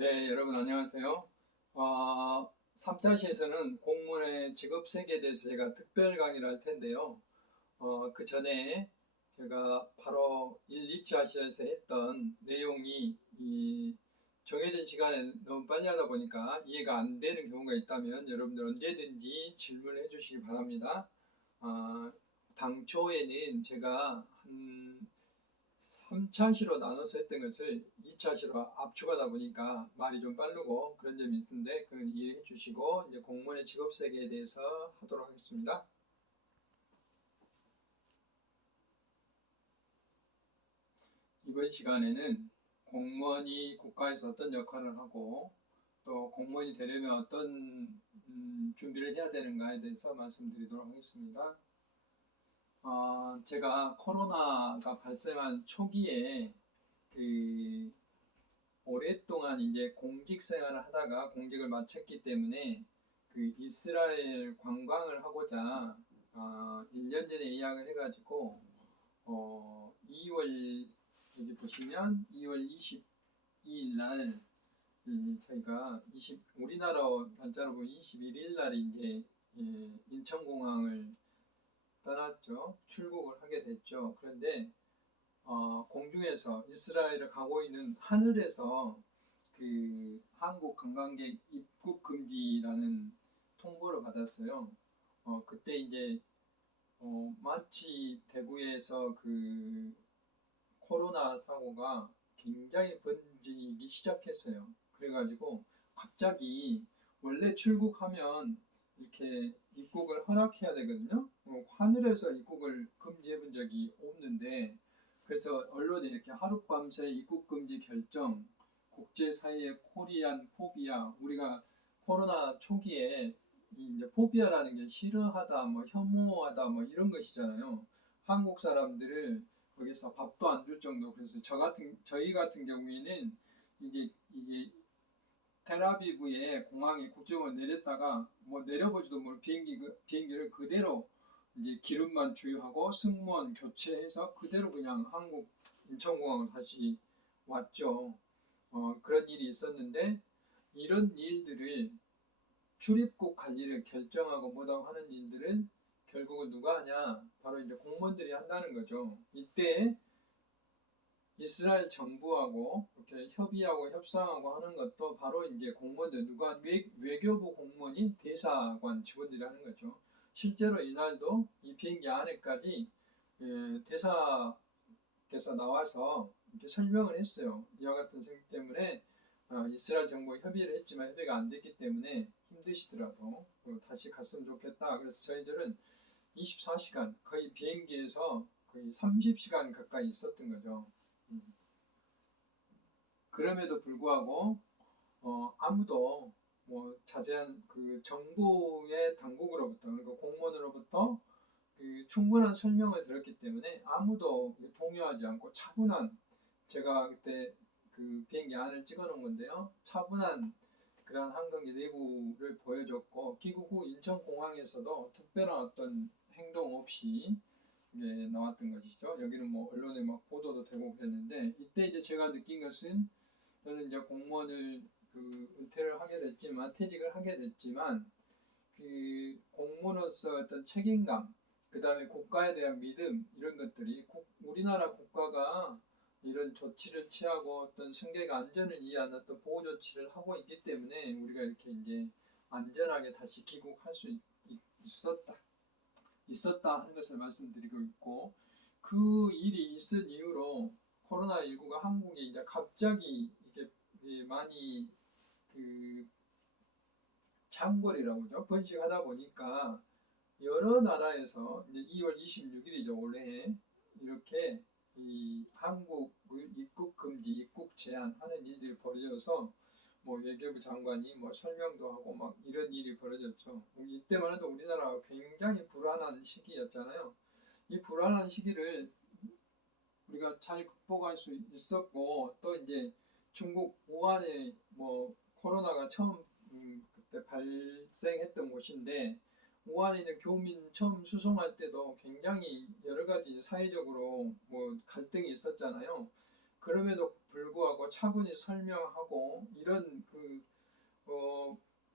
네, 여러분 안녕하세요. 3차시에서는 공무원의 직업 세계에 대해서 제가 특별 강의를 할 텐데요. 그 전에 제가 바로 1, 2차시에서 했던 내용이 정해진 시간에 너무 빨리 하다 보니까 이해가 안 되는 경우가 있다면 여러분들 언제든지 질문해 주시기 바랍니다. 당초에는 제가 한 3차시로 나눠서 했던 것을 2차시로 압축하다 보니까 말이 좀 빠르고 그런 점이 있는데 그건 이해해 주시고 이제 공무원의 직업 세계에 대해서 하도록 하겠습니다. 이번 시간에는 공무원이 국가에서 어떤 역할을 하고 또 공무원이 되려면 어떤 준비를 해야 되는가에 대해서 말씀드리도록 하겠습니다. 제가 코로나가 발생한 초기에 그 오랫동안 이제 공직 생활을 하다가 공직을 마쳤기 때문에 그 이스라엘 관광을 하고자 1년 전에 예약을 해가지고 2월 여기 보시면 2월 22일 날 저희가 우리나라 날짜로 보면 21일 날 이제 인천공항을 떠났죠. 출국을 하게 됐죠. 그런데 공중에서 이스라엘을 가고 있는 하늘에서 그 한국 관광객 입국 금지라는 통보를 받았어요. 그때 이제 마치 대구에서 그 코로나 사고가 굉장히 번지기 시작했어요. 그래가지고 갑자기 원래 출국하면 이렇게 입국을 허락해야 되거든요. 하늘에서 입국을 금지해 본 적이 없는데 그래서 언론에 이렇게 하룻밤새 입국 금지 결정, 국제사회의 코리안 포비아, 우리가 코로나 초기에 이제 포비아라는 게 싫어하다, 뭐 혐오하다, 뭐 이런 것이잖아요. 한국 사람들을 거기서 밥도 안 줄 정도. 그래서 저희 같은 경우에는 이게 텔아비브에 공항에 국제공항 내렸다가 뭐 내려보지도 뭘 비행기를 그대로 이제 기름만 주유하고 승무원 교체해서 그대로 그냥 한국 인천공항을 다시 왔죠. 그런 일이 있었는데 이런 일들을 출입국 관리를 결정하고 뭐라고 하는 일들은 결국은 누가 하냐? 바로 이제 공무원들이 한다는 거죠. 이때 이스라엘 정부하고 이렇게 협의하고 협상하고 하는 것도 바로 이제 공무원들 누가 외교부 공무원인 대사관 직원들이 하는 거죠. 실제로 이날도 이 비행기 안에까지 대사께서 나와서 이렇게 설명을 했어요. 이와 같은 생각 때문에 이스라엘 정부가 협의를 했지만 협의가 안 됐기 때문에 힘드시더라도 다시 갔으면 좋겠다. 그래서 저희들은 24시간 거의 비행기에서 거의 30시간 가까이 있었던 거죠. 그럼에도 불구하고 아무도 뭐 자세한 그 정부의 당국으로부터 그리고 공무원으로부터 그 충분한 설명을 들었기 때문에 아무도 동요하지 않고 차분한 제가 그때 그 비행기 안을 찍어 놓은 건데요. 차분한 그런 항공기 내부를 보여줬고 귀국 후 인천공항에서도 특별한 어떤 행동 없이 나왔던 것이죠. 여기는 뭐 언론에 막 보도도 되고 그랬는데 이때 이제 제가 느낀 것은 저는 이제 공무원을 그 은퇴를 하게 됐지만 퇴직을 하게 됐지만 그 공무원으로서 어떤 책임감, 그 다음에 국가에 대한 믿음 이런 것들이 우리나라 국가가 이런 조치를 취하고 어떤 승객 안전을 위한 어떤 보호 조치를 하고 있기 때문에 우리가 이렇게 이제 안전하게 다시 귀국할 수 있었다 하는 것을 말씀드리고 있고 그 일이 있은 이후로 코로나19가 한국에 이제 갑자기 이게 많이 그 창궐이라고 그러죠. 번식하다 보니까 여러 나라에서 이제 2월 26일이죠. 올해 이렇게 이 한국을 입국 금지, 입국 제한하는 일들이 벌어져서 뭐 외교부 장관이 뭐 설명도 하고 막 이런 일이 벌어졌죠. 이때만 해도 우리나라가 굉장히 불안한 시기였잖아요. 이 불안한 시기를 우리가 잘 극복할 수 있었고 또 이제 중국 우한에 뭐 코로나가 처음 그때 발생했던 곳인데 우한에 있는 교민 처음 수송할 때도 굉장히 여러 가지 사회적으로 뭐 갈등이 있었잖아요. 그럼에도 불구하고 차분히 설명하고 이런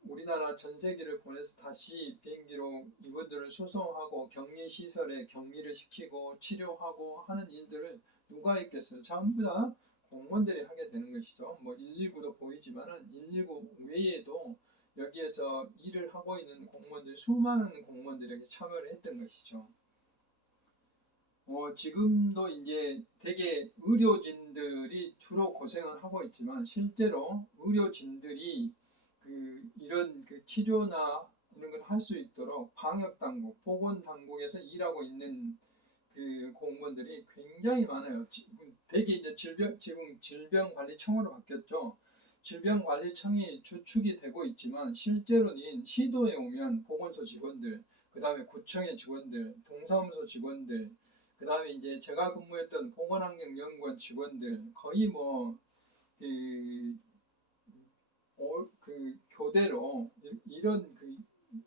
우리나라 전세기를 보내서 다시 비행기로 이분들을 수송하고 격리시설에 격리를 시키고 치료하고 하는 일들을 누가 있겠어요? 전부 다 공무원들이 하게 되는 것이죠. 뭐 119도 보이지만은 119 외에도 여기에서 일을 하고 있는 공무원들, 수많은 공무원들에게 참여를 했던 것이죠. 지금도 이제 대개 의료진들이 주로 고생을 하고 있지만 실제로 의료진들이 이런 치료나 이런 걸 할 수 있도록 방역당국, 보건당국에서 일하고 있는 공무원들이 굉장히 많아요. 대개 이제 지금 질병관리청으로 바뀌었죠. 질병관리청이 주축이 되고 있지만 실제로는 시도에 오면 보건소 직원들, 그 다음에 구청의 직원들, 동사무소 직원들, 그 다음에 이제 제가 근무했던 보건환경연구원 직원들 거의 뭐 교대로 이런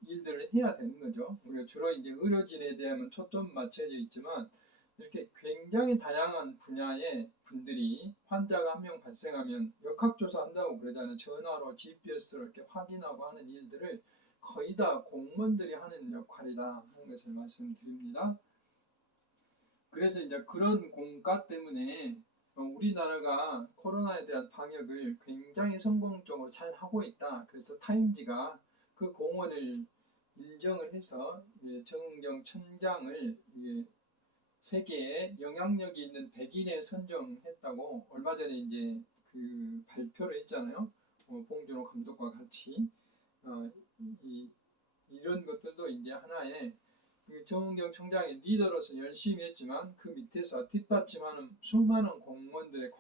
일들을 해야 되는 거죠. 우리가 주로 이제 의료진에 대한 초점 맞춰져 있지만 이렇게 굉장히 다양한 분야의 분들이 환자가 한 명 발생하면 역학조사 한다고 그러잖아요. 전화로 GPS로 이렇게 확인하고 하는 일들을 거의 다 공무원들이 하는 역할이다 하는 것을 말씀드립니다. 그래서 이제 그런 공과 때문에 우리나라가 코로나에 대한 방역을 굉장히 성공적으로 잘 하고 있다. 그래서 타임지가 그 공헌을 인정을 해서 정은경 청장을 세계에 영향력이 있는 100인에 선정했다고 얼마 전에 이제 발표를 했잖아요. 봉준호 감독과 같이 이런 것들도 이제 하나의 정은경 청장이 리더로서 열심히 했지만 그 밑에서 뒷받침하는 수많은 공무원들의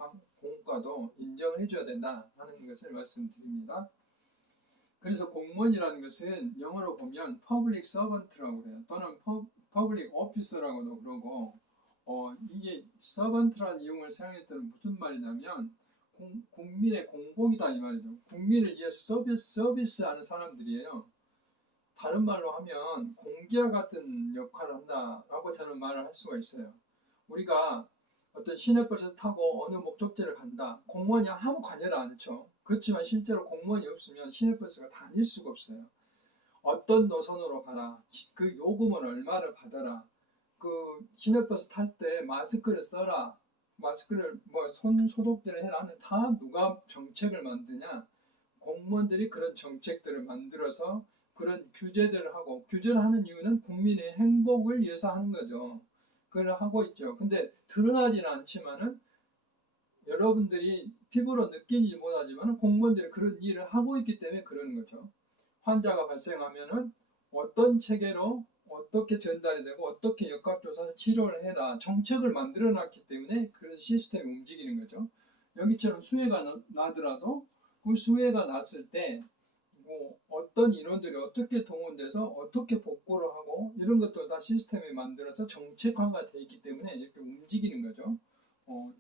공과도 인정을 해줘야 된다 하는 것을 말씀드립니다. 그래서 공무원이라는 것은 영어로 보면 public servant라고 그래요. 또는 public officer라고도 그러고 이게 servant라는 이용을 사용했더니 무슨 말이냐면 국민의 공복이다 이 말이죠. 국민을 위해서 서비스하는 사람들이에요. 다른 말로 하면 공기와 같은 역할을 한다라고 저는 말을 할 수가 있어요. 우리가 어떤 시내버스를 타고 어느 목적지를 간다. 공무원이 아무 관여를 않죠. 그렇지만 실제로 공무원이 없으면 시내버스가 다닐 수가 없어요. 어떤 노선으로 가라. 그 요금은 얼마를 받아라. 시내버스 탈 때 마스크를 써라. 마스크를 손 소독들을 해라. 다 누가 정책을 만드냐. 공무원들이 그런 정책들을 만들어서 그런 규제들을 하고, 규제를 하는 이유는 국민의 행복을 위해서 하는 거죠. 그걸 하고 있죠. 근데 드러나지는 않지만은 여러분들이 피부로 느끼지 못하지만 공무원들이 그런 일을 하고 있기 때문에 그러는 거죠. 환자가 발생하면은 어떤 체계로 어떻게 전달이 되고 어떻게 역학조사에서 치료를 해라 정책을 만들어 놨기 때문에 그런 시스템이 움직이는 거죠. 여기처럼 수해가 나더라도 그 수해가 났을 때 어떤 인원들이 어떻게 동원돼서 어떻게 복구를 하고 이런 것도 다 시스템에 만들어서 정책화가 되어 있기 때문에 이렇게 움직이는 거죠.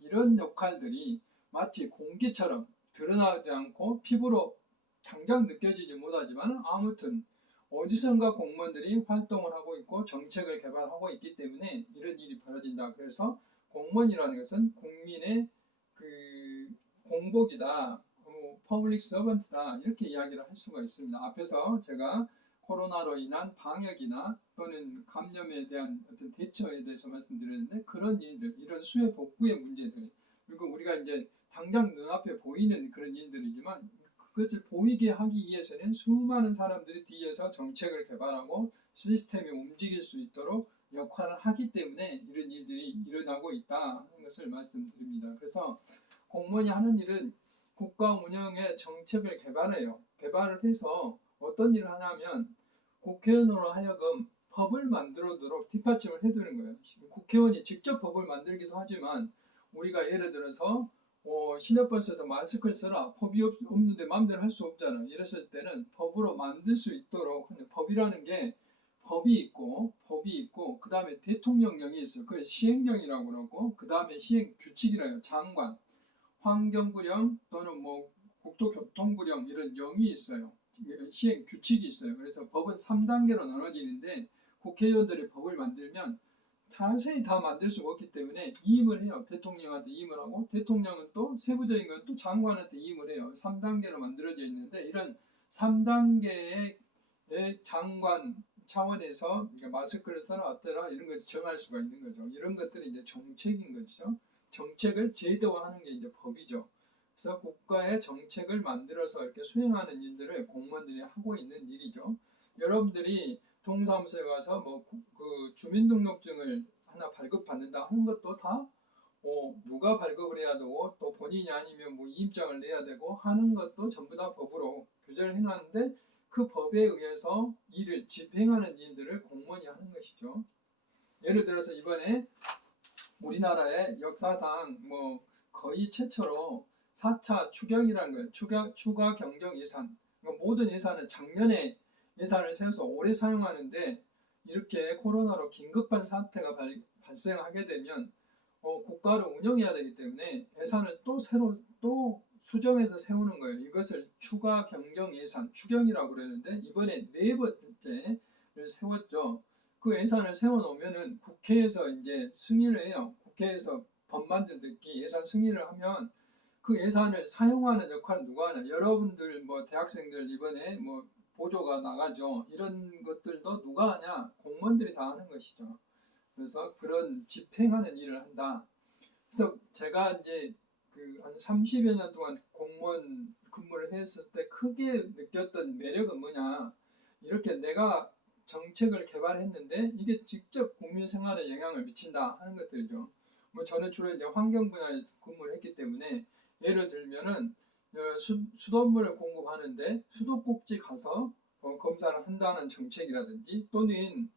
이런 역할들이 마치 공기처럼 드러나지 않고 피부로 당장 느껴지지 못하지만 아무튼 어디선가 공무원들이 활동을 하고 있고 정책을 개발하고 있기 때문에 이런 일이 벌어진다. 그래서 공무원이라는 것은 국민의 공복이다. 퍼블릭 서번트다 이렇게 이야기를 할 수가 있습니다. 앞에서 제가 코로나로 인한 방역이나 또는 감염에 대한 어떤 대처에 대해서 말씀드렸는데 그런 일들, 이런 수해 복구의 문제들 그리고 우리가 이제 당장 눈앞에 보이는 그런 일들이지만 그것을 보이게 하기 위해서는 수많은 사람들이 뒤에서 정책을 개발하고 시스템이 움직일 수 있도록 역할을 하기 때문에 이런 일들이 일어나고 있다 하는 것을 말씀드립니다. 그래서 공무원이 하는 일은 국가 운영의 정책을 개발해요. 개발을 해서 어떤 일을 하냐면 국회의원으로 하여금 법을 만들도록 뒷받침을 해두는 거예요. 국회의원이 직접 법을 만들기도 하지만 우리가 예를 들어서 시내버스에서 마스크를 써라. 법이 없는데 마음대로 할 수 없잖아. 이랬을 때는 법으로 만들 수 있도록 법이라는 게 법이 있고 그 다음에 대통령령이 있어요. 그게 시행령이라고 그러고 그 다음에 시행규칙이라고 해요. 장관, 환경부령 또는 국토교통부령 이런령이 있어요. 시행규칙이 있어요. 그래서 법은 3단계로 나눠지는데 국회의원들이 법을 만들면 자세히 다 만들 수가 없기 때문에 이임을 해요. 대통령한테 이임을 하고, 대통령은 또 세부적인 건 또 장관한테 이임을 해요. 3단계로 만들어져 있는데, 이런 3단계의 장관 차원에서 마스크를 써라 어떠라 이런 것을 정할 수가 있는 거죠. 이런 것들이 이제 정책인 것이죠. 정책을 제도화하는 게 이제 법이죠. 그래서 국가의 정책을 만들어서 이렇게 수행하는 일들을 공무원들이 하고 있는 일이죠. 여러분들이 동사무소에 가서 뭐 그 주민등록증을 하나 발급받는다 하는 것도 다 누가 발급을 해야 되고, 또 본인이 아니면 뭐 이임장을 내야 되고 하는 것도 전부 다 법으로 규제를 해놨는데, 그 법에 의해서 일을 집행하는 일들을 공무원이 하는 것이죠. 예를 들어서 이번에 우리나라의 역사상 뭐 거의 최초로 4차 추경이라는 거예요. 추가 경정 예산. 그러니까 모든 예산은 작년에 예산을 세워서 올해 사용하는데, 이렇게 코로나로 긴급한 사태가 발생하게 되면 국가를 운영해야 되기 때문에 예산을 또 새로 또 수정해서 세우는 거예요. 이것을 추가 경정 예산, 추경이라고 그러는데, 이번에 네 번째를 세웠죠. 그 예산을 세워놓으면은 국회에서 이제 승인을 해요. 국회에서 법 만들 때 예산 승인을 하면 그 예산을 사용하는 역할은 누가 하냐? 여러분들 뭐 대학생들 이번에 뭐 보조가 나가죠. 이런 것들도 누가 하냐? 공무원들이 다 하는 것이죠. 그래서 그런 집행하는 일을 한다. 그래서 제가 이제 그 한 30여 년 동안 공무원 근무를 했을 때 크게 느꼈던 매력은 뭐냐? 이렇게 내가 정책을 개발했는데 이게 직접 국민 생활에 영향을 미친다 하는 것들이죠. 뭐 저는 주로 이제 환경 분야에 근무를 했기 때문에, 예를 들면은 수돗물을 공급하는데 수도꼭지 가서 검사를 한다는 정책이라든지, 또는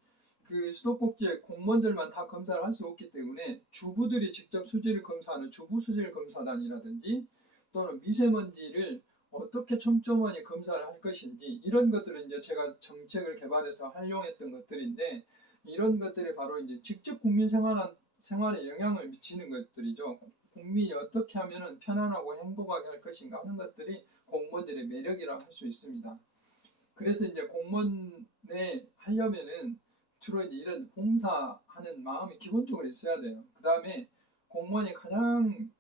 그 수도꼭지에 공무원들만 다 검사를 할 수 없기 때문에 주부들이 직접 수질을 검사하는 주부 수질 검사단이라든지, 또는 미세먼지를 어떻게 촘촘하게 검사를 할 것인지, 이런 것들은 이제 제가 정책을 개발해서 활용했던 것들인데, 이런 것들이 바로 이제 직접 국민 생활에 영향을 미치는 것들이죠. 국민이 어떻게 하면 편안하고 행복하게 할 것인가 하는 것들이 공무원들의 매력이라고 할 수 있습니다. 그래서 이제 공무원에 하려면은 주로 이제 이런 봉사하는 마음이 기본적으로 있어야 돼요. 그 다음에 공무원이 가장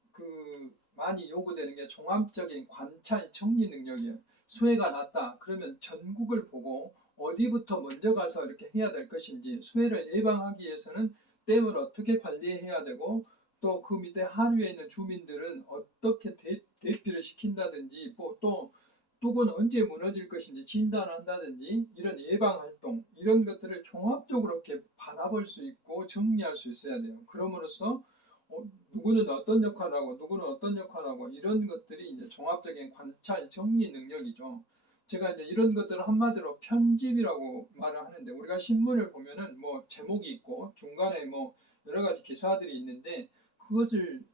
많이 요구되는 게 종합적인 관찰 정리 능력이에요. 수해가 났다 그러면 전국을 보고 어디부터 먼저 가서 이렇게 해야 될 것인지, 수해를 예방하기 위해서는 댐을 어떻게 관리해야 되고, 또 그 밑에 하류에 있는 주민들은 어떻게 대피를 시킨다든지, 또 뚝은 언제 무너질 것인지 진단한다든지, 이런 예방활동, 이런 것들을 종합적으로 이렇게 바라볼 수 있고 정리할 수 있어야 돼요. 그럼으로써 누구는 어떤 역할을 하고 누구는 어떤 역할을 하고, 이런 것들이 이제 종합적인 관찰 정리 능력이죠. 제가 이제 이런 것들을 한마디로 편집이라고 말을 하는데, 우리가 신문을 보면은 뭐 제목이 있고 중간에 뭐 여러 가지 기사들이 있는데, 그것을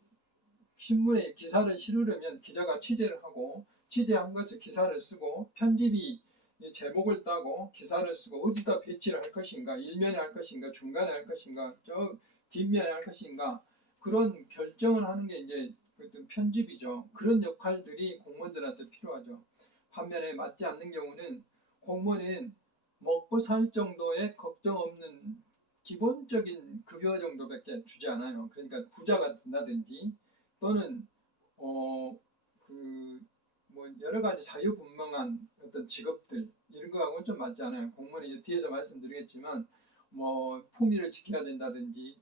신문에 기사를 실으려면 기자가 취재를 하고, 취재한 것을 기사를 쓰고, 편집이 제목을 따고 기사를 쓰고, 어디다 배치를 할 것인가, 일면에 할 것인가, 중간에 할 것인가, 저 뒷면에 할 것인가, 그런 결정을 하는 게 이제 편집이죠. 그런 역할들이 공무원들한테 필요하죠. 반면에 맞지 않는 경우는 공무원은 먹고 살 정도의 걱정 없는 기본적인 급여 정도밖에 주지 않아요. 그러니까 부자가 된다든지, 또는 뭐 여러 가지 자유분방한 어떤 직업들, 이런 거하고는 좀 맞지 않아요. 공무원이 이제 뒤에서 말씀드리겠지만 뭐 품위를 지켜야 된다든지,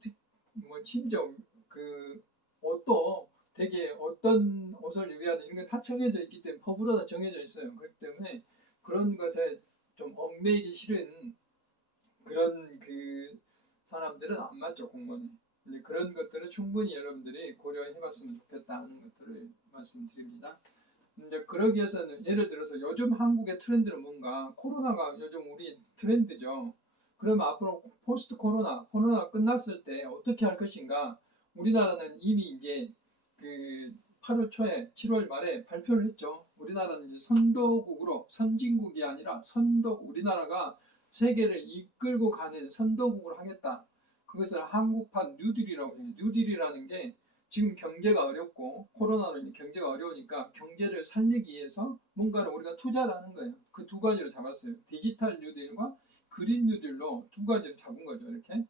뭐 심지어 그 옷도 되게 어떤 옷을 입어야 돼, 이런 게 다 정해져 있기 때문에, 법으로 다 정해져 있어요. 그렇기 때문에 그런 것에 좀 얽매이기 싫은 그런 사람들은 안 맞죠, 공무원이. 근데 그런 것들을 충분히 여러분들이 고려해봤으면 좋겠다는 것들을 말씀드립니다. 이제 그러기 위해서는, 예를 들어서 요즘 한국의 트렌드는 뭔가, 코로나가 요즘 우리 트렌드죠. 그러면 앞으로 포스트 코로나 끝났을 때 어떻게 할 것인가. 우리나라는 이미 이제 8월 초에 7월 말에 발표를 했죠. 우리나라는 이제 선진국이 아니라 우리나라가 세계를 이끌고 가는 선도국을 하겠다. 그것을 한국판 뉴딜이라고 해요. 뉴딜이라는 게, 지금 경제가 어렵고 코로나로 경제가 어려우니까 경제를 살리기 위해서 뭔가를 우리가 투자를 하는 거예요. 그 두 가지를 잡았어요. 디지털 뉴딜과 그린 뉴딜로 두 가지를 잡은 거죠. 이렇게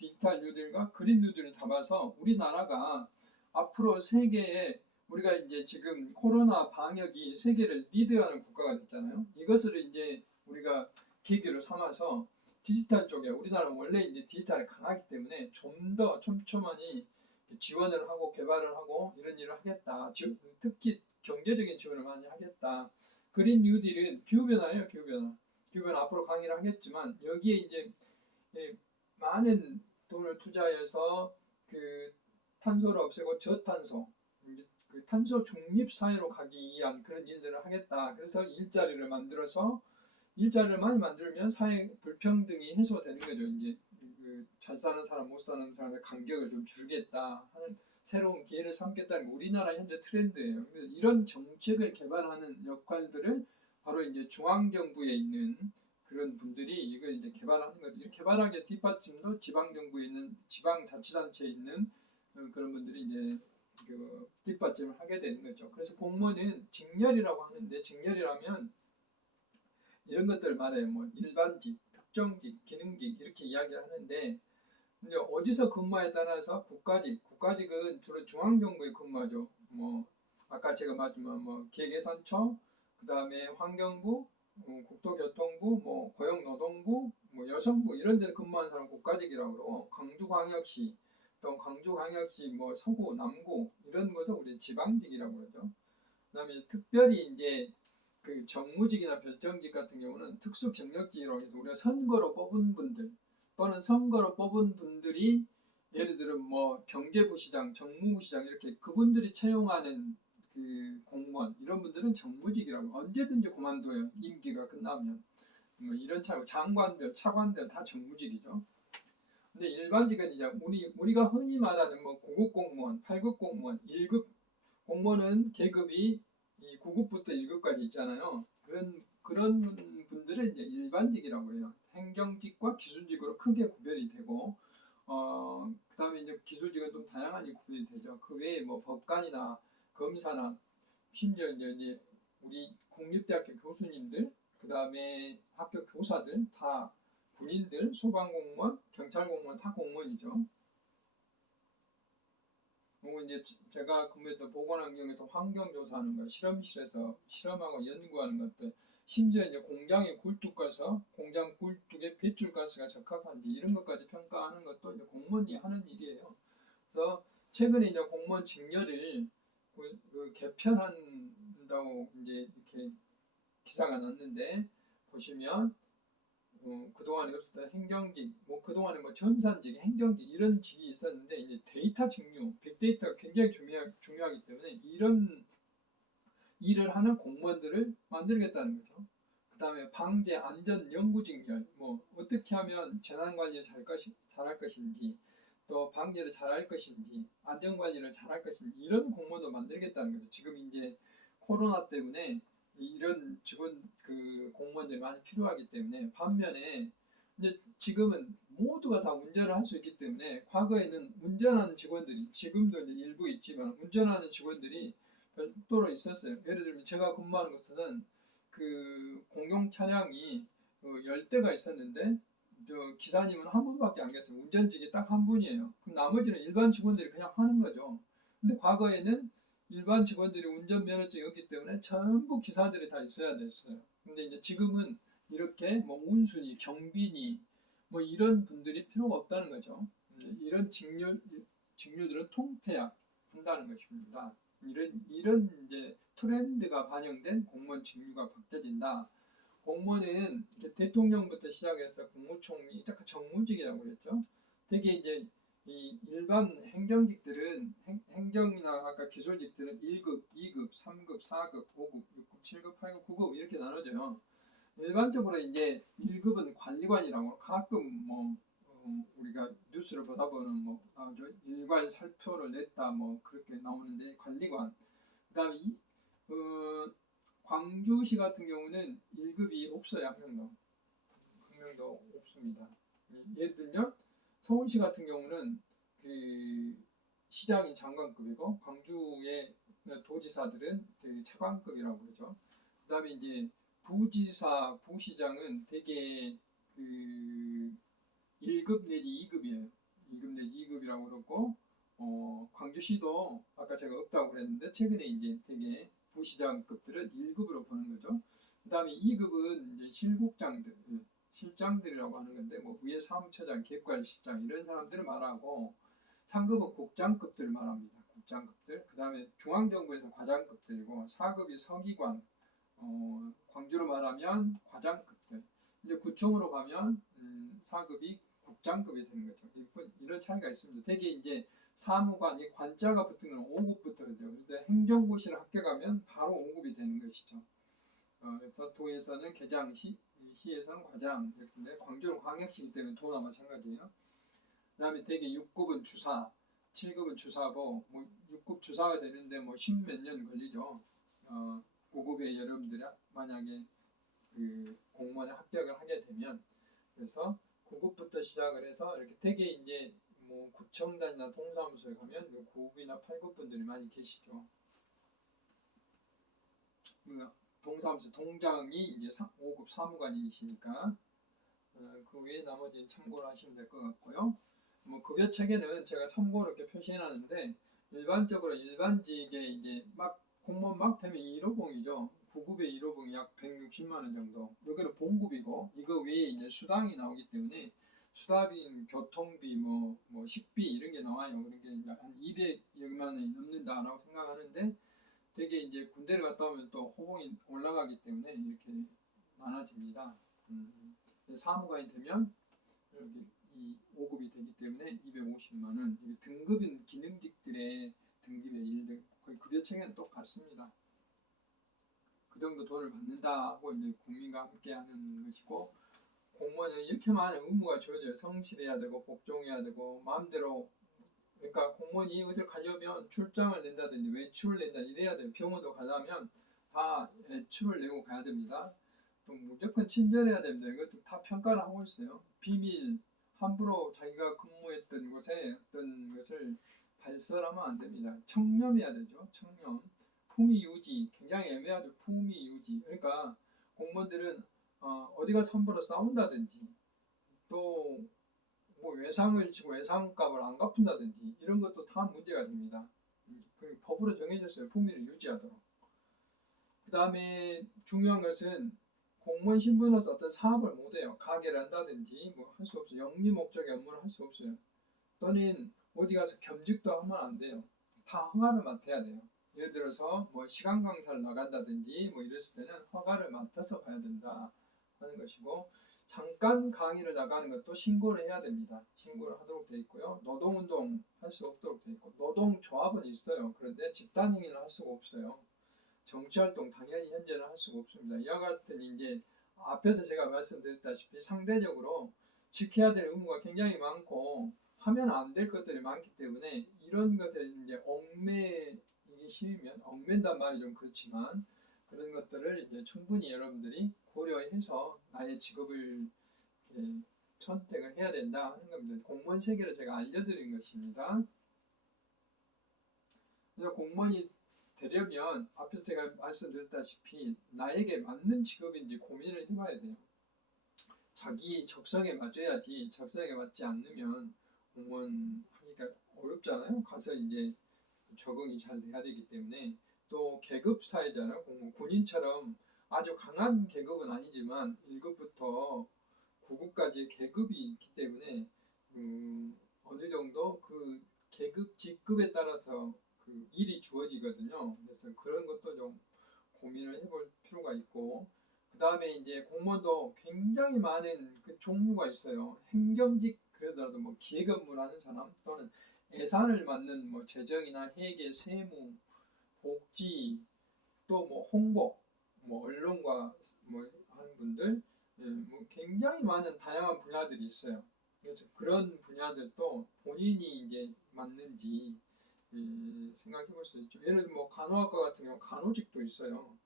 디지털 뉴딜과 그린 뉴딜을 잡아서 우리나라가 앞으로 세계에 우리가 이제 지금 코로나 방역이 세계를 리드하는 국가가 됐잖아요. 이것을 이제 우리가 계기로 삼아서 디지털 쪽에 우리나라는 원래 이제 디지털에 강하기 때문에 좀 더 촘촘하니 지원을 하고 개발을 하고 이런 일을 하겠다. 특히 경제적인 지원을 많이 하겠다. 그린 뉴딜은 기후변화예요, 기후변화. 기후변화 앞으로 강의를 하겠지만 여기에 이제 많은 돈을 투자해서 그 탄소를 없애고 저탄소, 그 탄소 중립 사회로 가기 위한 그런 일들을 하겠다. 그래서 일자리를 만들어서 일자리를 많이 만들면 사회 불평등이 해소되는 거죠. 이제 잘 사는 사람, 못 사는 사람의 간격을 좀 줄이겠다 하는 새로운 기회를 삼겠다는 게 우리나라 현재 트렌드예요. 이런 정책을 개발하는 역할들을 바로 이제 중앙정부에 있는 그런 분들이 이걸 이제 개발하는 거죠. 이렇게 개발하게 뒷받침도 지방정부에 있는 지방자치단체에 있는 그런 분들이 이제 그 뒷받침을 하게 되는 거죠. 그래서 공무원은 직렬이라고 하는데 직렬이라면 이런 것들 말해요. 뭐 일반직, 특정직, 기능직 이렇게 이야기를 하는데 이제 어디서 근무에 따라서 국가직은 주로 중앙정부에 근무하죠. 뭐 아까 제가 말했지만 뭐 기획예산처, 그다음에 환경부, 국토교통부, 뭐 고용노동부, 뭐 여성부 이런 데 근무하는 사람 국가직이라고 그러고 광주광역시 또 광주광역시 뭐 서구, 남구 이런 것을 우리 지방직이라고 그러죠. 그다음에 특별히 이제 그 정무직이나 별정직 같은 경우는 특수경력직이라고 해서 우리가 선거로 뽑은 분들 또는 선거로 뽑은 분들이 예를 들어 뭐 경제부시장, 정무부시장 이렇게 그분들이 채용하는 그 공무원 이런 분들은 정무직이라고 언제든지 그만둬요. 임기가 끝나면 뭐 이런 장관들, 차관들 다 정무직이죠. 근데 일반직은 이제 우리가 흔히 말하는 뭐 9급 공무원, 8급 공무원, 1급 공무원은 계급이 9급부터 1급까지 있잖아요. 그런 분들은 이제 일반직이라고 해요. 행정직과 기술직으로 크게 구별이 되고, 그 다음에 이제 기술직은 좀 다양하게 구별이 되죠. 그 외에 뭐 법관이나 검사나 심지어 이제 우리 국립대학교 교수님들, 그 다음에 학교 교사들 다 군인들, 소방공무원, 경찰공무원 다 공무원이죠. 그리고 이제 제가 근무했던 보건환경에서 환경조사하는 거, 실험실에서 실험하고 연구하는 것들, 심지어 이제 공장에 굴뚝 가서 공장 굴뚝에 배출가스가 적합한지 이런 것까지 평가하는 것도 이제 공무원이 하는 일이에요. 그래서 최근에 이제 공무원 직렬을 개편한다고 이제 이렇게 기사가 났는데 보시면 그동안에 없었던 행정직, 뭐 그동안에 뭐 전산직, 행정직 이런 직이 있었는데 이제 데이터 직류, 빅데이터가 굉장히 중요하기 때문에 이런 일을 하는 공무원들을 만들겠다는 거죠. 그 다음에 방제, 안전, 연구 직렬, 뭐 어떻게 하면 재난 관리 잘할 것인지, 또 방제를 잘할 것인지, 안전 관리를 잘할 것인지 이런 공무원도 만들겠다는 거죠. 지금 이제 코로나 때문에 이런 직원 공무원들이 많이 필요하기 때문에 반면에 이제 지금은 모두가 다 운전을 할 수 있기 때문에 과거에는 운전하는 직원들이 지금도 이제 일부 있지만 운전하는 직원들이 별도로 있었어요. 예를 들면 제가 근무하는 곳은 그 공용 차량이 10대가 있었는데 저 기사님은 한 분밖에 안 계세요. 운전직이 딱 한 분이에요. 그럼 나머지는 일반 직원들이 그냥 하는 거죠. 근데 과거에는 일반 직원들이 운전면허증이 없기 때문에 전부 기사들이 다 있어야 됐어요. 근데 이제 지금은 이렇게 뭐 운순이, 경비니 뭐 이런 분들이 필요가 없다는 거죠. 이런 직류들은 통폐합 한다는 것입니다. 이런 이제 트렌드가 반영된 공무원 직류가 바뀌어진다. 공무원은 대통령부터 시작해서 국무총리, 정무직이라고 그랬죠. 되게 이제 이 일반 행정직들은 행정이나 아까 기술직들은 1급, 2급, 3급, 4급, 5급, 6급, 7급, 8급, 9급 이렇게 나눠져요. 일반적으로 이제 1급은 관리관이라고 가끔 뭐 우리가 뉴스를 보다 보면 뭐 일괄 살표를 냈다 뭐 그렇게 나오는데 관리관. 그다음에 광주시 같은 경우는 1급이 없어요. 한 명도 없습니다. 예를 들면 서울시 같은 경우는 그 시장이 장관급이고 광주의 도지사들은 되게 차관급이라고 그러죠. 그다음에 이제 부지사, 부시장은 되게 그 1급 내지 2급이에요. 1급 내지 2급이라고 그러고 광주시도 아까 제가 없다고 그랬는데 최근에 이제 되게 부시장급들은 1급으로 보는 거죠. 그다음에 2급은 이제 실국장들, 실장들이라고 하는 건데 뭐 위에 사무처장, 객관실장 이런 사람들을 말하고 3급은 국장급들을 말합니다. 국장급들. 그다음에 중앙정부에서 과장급들이고 4급이 서기관, 광주로 말하면 과장급들. 이제 구청으로 가면 4급이 국장급이 되는 거죠. 이런 차이가 있습니다. 대개 이제 사무관이 관자가 붙은 건 5급부터 되죠. 그래서 행정고시를 합격하면 바로 5급이 되는 것이죠. 그래서 도에서는 계장시, 시에서는 과장, 이렇게 광주는 광역시이기 때문에 도나 마찬가지예요. 그다음에 대개 6급은 주사, 7급은 주사보, 뭐 6급 주사가 되는데 뭐 10몇 년 걸리죠. 9급에 여러분들이 만약에 그 공무원에 합격을 하게 되면 그래서 9급부터 시작을 해서 이렇게 되게 이제 뭐 구청단이나 동사무소에 가면 9급이나 8급 분들이 많이 계시죠. 동사무소 동장이 이제 5급 사무관이시니까 그 외에 나머지는 참고를 하시면 될 것 같고요. 뭐 급여 체계는 제가 참고로 이렇게 표시해놨는데 일반적으로 일반직에 이제 막 공무원 막 되면 1호봉이죠. 9급의 1호봉이 약 160만 원 정도. 여기는 봉급이고 이거 외에 이제 수당이 나오기 때문에 수다비, 교통비, 뭐 식비 이런 게 나와요. 그런 게 한 200여만 원이 넘는다라고 생각하는데 되게 이제 군대를 갔다 오면 또 호봉이 올라가기 때문에 이렇게 많아집니다. 사무관이 되면 이렇게 이 5급이 되기 때문에 250만 원. 등급인 기능직들의 등급의 1등 거의 급여 체계는 똑같습니다. 그 정도 돈을 받는다 하고 이제 국민과 함께 하는 것이고 공무원은 이렇게 많은 의무가 주어져요. 성실해야 되고 복종해야 되고 마음대로 그러니까 공무원이 어딜 가려면 출장을 낸다든지 외출을 낸다 이래야 돼요. 병원도 가려면 다 외출을 내고 가야 됩니다. 또 무조건 친절해야 됩니다. 이것도 다 평가를 하고 있어요. 비밀, 함부로 자기가 근무했던 곳에 어떤 것을 발설하면 안 됩니다. 청렴해야 되죠. 청렴. 품위 유지, 굉장히 애매하죠. 품위 유지. 그러니까 공무원들은 어디 가서 함부로 싸운다든지 또 뭐 외상을 치고 외상값을 안 갚는다든지 이런 것도 다 문제가 됩니다. 그 법으로 정해졌어요. 품위를 유지하도록. 그 다음에 중요한 것은 공무원 신분으로서 어떤 사업을 못해요. 가게를 한다든지 뭐 할 수 없어요. 영리 목적의 업무를 할 수 없어요. 또는 어디 가서 겸직도 하면 안 돼요. 다 허가를 맡아야 돼요. 예를 들어서 뭐 시간 강사를 나간다든지 뭐 이랬을 때는 허가를 맡아서 가야 된다 하는 것이고 잠깐 강의를 나가는 것도 신고를 해야 됩니다. 신고를 하도록 되어 있고요. 노동운동 할 수 없도록 되어 있고 노동조합은 있어요. 그런데 집단행위는 할 수가 없어요. 정치활동 당연히 현재는 할 수가 없습니다. 이와 같은 이제 앞에서 제가 말씀드렸다시피 상대적으로 지켜야 될 의무가 굉장히 많고 하면 안 될 것들이 많기 때문에 이런 것에 이제 얽매이기 싫으면 얽맨단 말이 좀 그렇지만 그런 것들을 이제 충분히 여러분들이 고려해서 나의 직업을 선택을 해야 된다 하는 겁니다. 공무원 세계를 제가 알려드린 것입니다. 그래서 공무원이 되려면 앞에서 제가 말씀드렸다시피 나에게 맞는 직업인지 고민을 해봐야 돼요. 자기 적성에 맞아야지 적성에 맞지 않으면 공무원 하기가 어렵잖아요. 가서 이제 적응이 잘 돼야 되기 때문에 또 계급 사회잖아요. 공무원 군인처럼 아주 강한 계급은 아니지만 1급부터 9급까지 계급이 있기 때문에 어느 정도 그 계급 직급에 따라서 그 일이 주어지거든요. 그래서 그런 것도 좀 고민을 해볼 필요가 있고 그 다음에 이제 공무원도 굉장히 많은 그 종류가 있어요. 행정직 그러더라도 뭐 기획 업무를 하는 사람 또는 예산을 맡는 뭐 재정이나 회계, 세무, 복지 또 뭐 홍보, 뭐 언론과 뭐 하는 분들 뭐 굉장히 많은 다양한 분야들이 있어요. 그래서 그런 분야들도 본인이 이제 맞는지 생각해 볼 수 있죠. 예를 들면 뭐 간호학과 같은 경우 간호직도 있어요.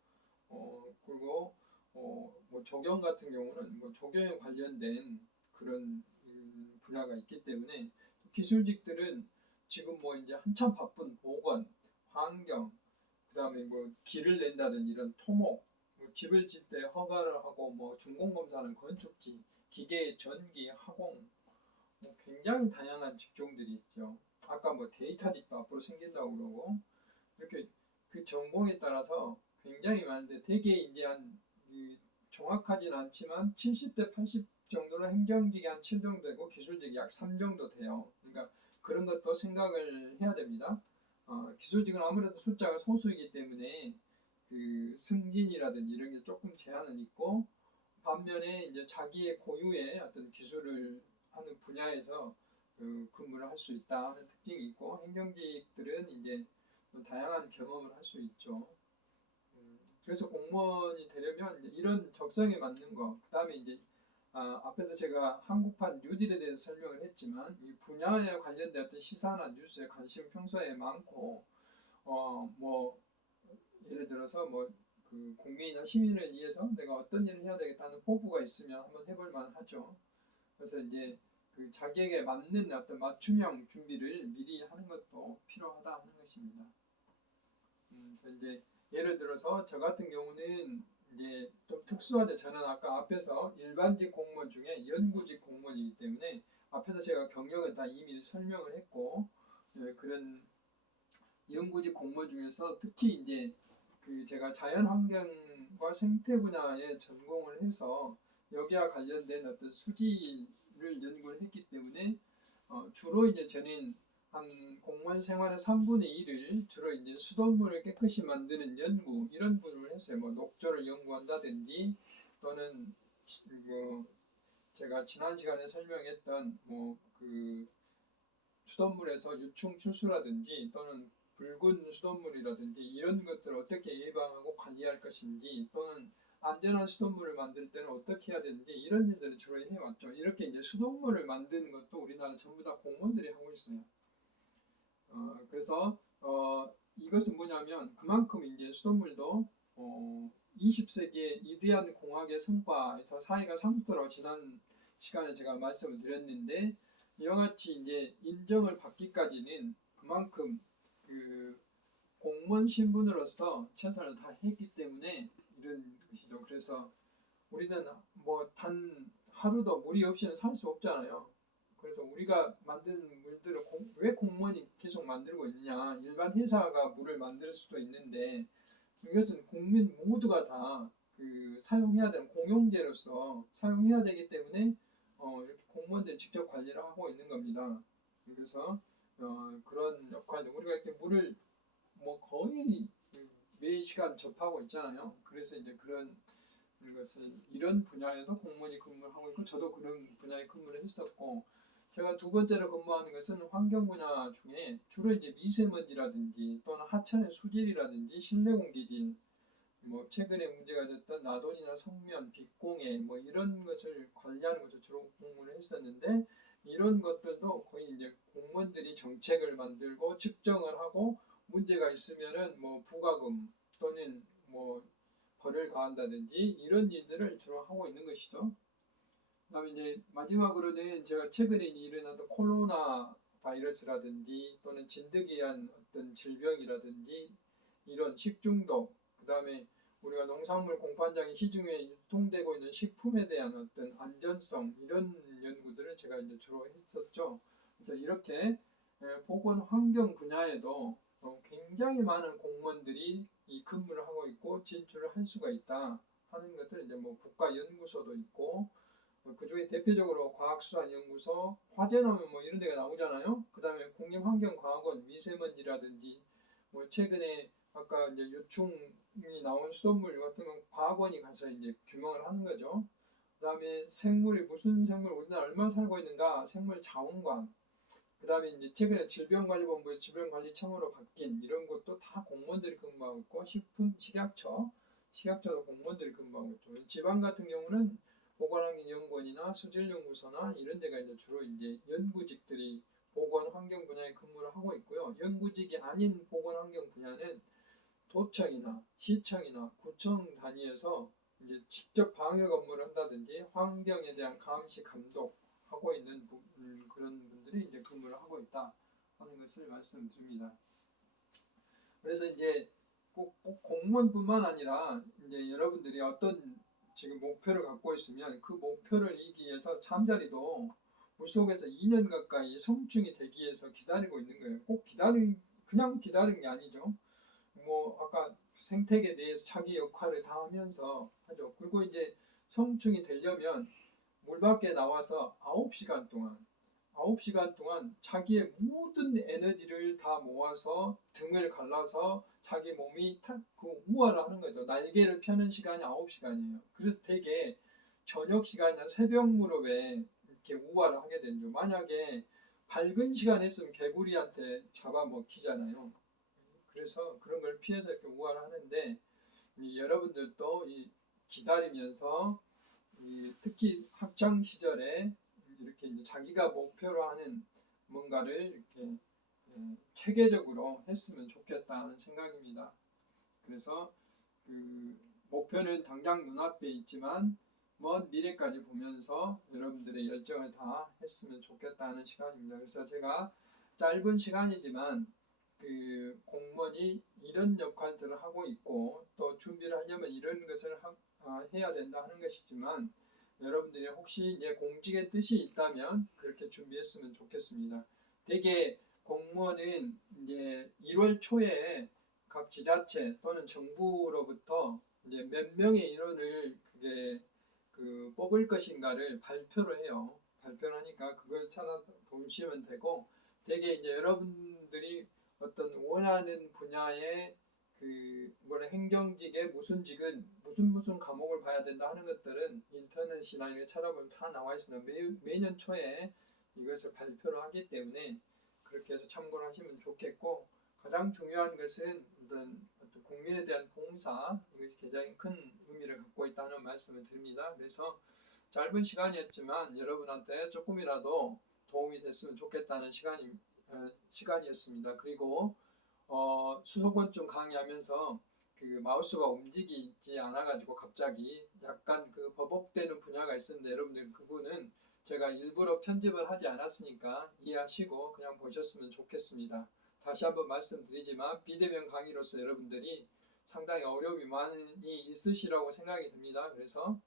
그리고 뭐 조경 같은 경우는 뭐 조경에 관련된 그런 분야가 있기 때문에 기술직들은 지금 뭐 이제 한참 바쁜 보건, 환경, 그다음에 뭐 길을 낸다든지 이런 토목, 뭐 집을 짓 때 허가를 하고 뭐 준공검사는 건축지, 기계, 전기, 화공 뭐 굉장히 다양한 직종들이 있죠. 아까 뭐 데이터직도 앞으로 생긴다고 그러고 이렇게 그 전공에 따라서 굉장히 많은데 대개 이제 정확하지는 않지만 70대 80 정도로 행정직이 한 7 정도 되고 기술직이 약 3 정도 돼요. 그러니까 그런 것도 생각을 해야 됩니다. 기술직은 아무래도 숫자가 소수이기 때문에 그 승진이라든지 이런 게 조금 제한은 있고 반면에 이제 자기의 고유의 어떤 기술을 하는 분야에서 그 근무를 할 수 있다 하는 특징이 있고 행정직들은 이제 다양한 경험을 할 수 있죠. 그래서 공무원이 되려면 이런 적성에 맞는 거, 그 다음에 이제 앞에서 제가 한국판 뉴딜에 대해서 설명을 했지만 이 분야에 관련된 어떤 시사나 뉴스에 관심 평소에 많고 뭐 예를 들어서 뭐 그 국민이나 시민을 위해서 내가 어떤 일을 해야 되겠다는 포부가 있으면 한번 해볼 만하죠. 그래서 이제 그 자기에게 맞는 어떤 맞춤형 준비를 미리 하는 것도 필요하다 하는 것입니다. 이제 예를 들어서 저 같은 경우는 이제 좀 특수하죠. 저는 아까 앞에서 일반직 공무원 중에 연구직 공무원이기 때문에 앞에서 제가 경력은 다 이미 설명을 했고 그런 연구직 공무원 중에서 특히 이제 그 제가 자연환경과 생태 분야에 전공을 해서 여기와 관련된 어떤 수지를 연구를 했기 때문에 주로 이제 저는 한 공무원 생활의 3분의 1을 주로 이제 수돗물을 깨끗이 만드는 연구 이런 부분을 했어요. 뭐 녹조를 연구한다든지 또는 그 제가 지난 시간에 설명했던 뭐 그 수돗물에서 유충 출수라든지 또는 붉은 수돗물이라든지 이런 것들을 어떻게 예방하고 관리할 것인지 또는 안전한 수돗물을 만들 때는 어떻게 해야 되는지 이런 일들을 주로 해왔죠. 이렇게 이제 수돗물을 만드는 것도 우리나라 전부 다 공무원들이 하고 있어요. 그래서 이것은 뭐냐면 그만큼 이제 수돗물도 20세기의 위대한 공학의 성과에서 사회가 삼도록 지난 시간에 제가 말씀을 드렸는데 이와 같이 이제 인정을 받기까지는 그만큼 그 공무원 신분으로서 최선을 다했기 때문에 이런 것이죠. 그래서 우리는 뭐 단 하루도 물이 없이는 살 수 없잖아요. 그래서 우리가 만든 물들을 왜 공무원이 계속 만들고 있느냐. 일반 회사가 물을 만들 수도 있는데 이것은 국민 모두가 다 그 사용해야 되는 공용재로서 사용해야 되기 때문에 이렇게 공무원들이 직접 관리를 하고 있는 겁니다. 그래서 그런 역할, 우리가 이렇게 물을 뭐 거의 매 시간 접하고 있잖아요. 그래서 이제 그런 것을 이런 분야에도 공무원이 근무를 하고 있고 저도 그런 분야에 근무를 했었고 제가 두 번째로 근무하는 것은 환경 분야 중에 주로 이제 미세먼지라든지 또는 하천의 수질이라든지 실내 공기질 뭐 최근에 문제가 됐던 나돈이나 성면, 빛공해 뭐 이런 것을 관리하는 것을 주로 공부를 했었는데 이런 것들도 거의 이제 공무원들이 정책을 만들고 측정을 하고 문제가 있으면은 뭐 부과금 또는 뭐 벌을 가한다든지 이런 일들을 주로 하고 있는 것이죠. 그다음에 이제 마지막으로는 제가 최근에 일어났던 코로나 바이러스라든지 또는 진드기한 어떤 질병이라든지 이런 식중독 그다음에 우리가 농산물 공판장에 시중에 유통되고 있는 식품에 대한 어떤 안전성 이런 연구들을 제가 이제 주로 했었죠. 그래서 이렇게 보건 환경 분야에도 굉장히 많은 공무원들이 이 근무를 하고 있고 진출을 할 수가 있다 하는 것들 이제 뭐 국가연구소도 있고 그중에 대표적으로 과학수산연구소, 화재 나면 뭐 이런 데가 나오잖아요. 그 다음에 국립환경과학원 미세먼지라든지 뭐 최근에 아까 이제 유충이 나온 수돗물 같은 건 과학원이 가서 이제 규명을 하는 거죠. 그 다음에 생물이 무슨 생물 우리나라 얼마나 살고 있는가 생물 자원관 그 다음에 이제 최근에 질병관리본부에서 질병관리청으로 바뀐 이런 것도 다 공무원들이 근무하고 있고 식품 식약처도 공무원들이 근무하고 있죠. 지방 같은 경우는 보건환경연구원이나 수질연구소나 이런 데가 이제 주로 이제 연구직들이 보건환경 분야에 근무를 하고 있고요. 연구직이 아닌 보건환경 분야는 도청이나 시청이나 구청 단위에서 이제 직접 방역 업무를 한다든지 환경에 대한 감시 감독하고 있는 그런 분들이 이제 근무를 하고 있다 하는 것을 말씀드립니다. 그래서 이제 꼭 공무원뿐만 아니라 이제 여러분들이 어떤 지금 목표를 갖고 있으면 그 목표를 이루기 위해서 잠자리도 물속에서 2년 가까이 성충이 되기 위해서 기다리고 있는 거예요. 꼭 그냥 기다리는 게 아니죠. 뭐 아까 생태계에 대해서 자기 역할을 다 하면서 하죠. 그리고 이제 성충이 되려면 물 밖에 나와서 9시간 동안 자기의 모든 에너지를 다 모아서 등을 갈라서 자기 몸이 그 우화를 하는 거죠. 날개를 펴는 시간이 9시간이에요. 그래서 되게 저녁 시간이나 새벽 무렵에 이렇게 우화를 하게 되죠. 만약에 밝은 시간에 있으면 개구리한테 잡아먹히잖아요. 그래서 그런 걸 피해서 이렇게 우화를 하는데 여러분들도 기다리면서 특히 학창 시절에 이렇게 이제 자기가 목표로 하는 뭔가를 이렇게 체계적으로 했으면 좋겠다는 생각입니다. 그래서 그 목표는 당장 눈앞에 있지만 먼 미래까지 보면서 여러분들의 열정을 다 했으면 좋겠다는 시간입니다. 그래서 제가 짧은 시간이지만 그 공무원이 이런 역할들을 하고 있고 또 준비를 하려면 이런 것을 해야 된다 하는 것이지만 여러분들이 혹시 이제 공직의 뜻이 있다면 그렇게 준비했으면 좋겠습니다. 대개 공무원은 이제 1월 초에 각 지자체 또는 정부로부터 이제 몇 명의 인원을 그게 뽑을 것인가를 발표를 해요. 발표를 하니까 그걸 찾아 보시면 되고 대개 이제 여러분들이 어떤 원하는 분야의 행정직의 무슨 직은 무슨 과목을 봐야 된다 하는 것들은 인터넷이나 이렇게 찾아보면 다 나와 있습니다. 매년 초에 이것을 발표를 하기 때문에 그렇게 해서 참고를 하시면 좋겠고 가장 중요한 것은 어떤 국민에 대한 봉사 이것이 굉장히 큰 의미를 갖고 있다는 말씀을 드립니다. 그래서 짧은 시간이었지만 여러분한테 조금이라도 도움이 됐으면 좋겠다는 시간이었습니다. 그리고 수소곤증 강의하면서 그 마우스가 움직이지 않아가지고 갑자기 약간 그 버벅대는 분야가 있었는데 여러분들 그분은 제가 일부러 편집을 하지 않았으니까 이해하시고 그냥 보셨으면 좋겠습니다. 다시 한번 말씀드리지만 비대면 강의로서 여러분들이 상당히 어려움이 많이 있으시라고 생각이 듭니다. 그래서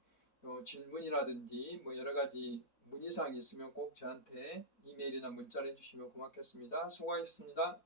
질문이라든지 뭐 여러 가지 문의사항이 있으면 꼭 저한테 이메일이나 문자를 해주시면 고맙겠습니다. 수고하셨습니다.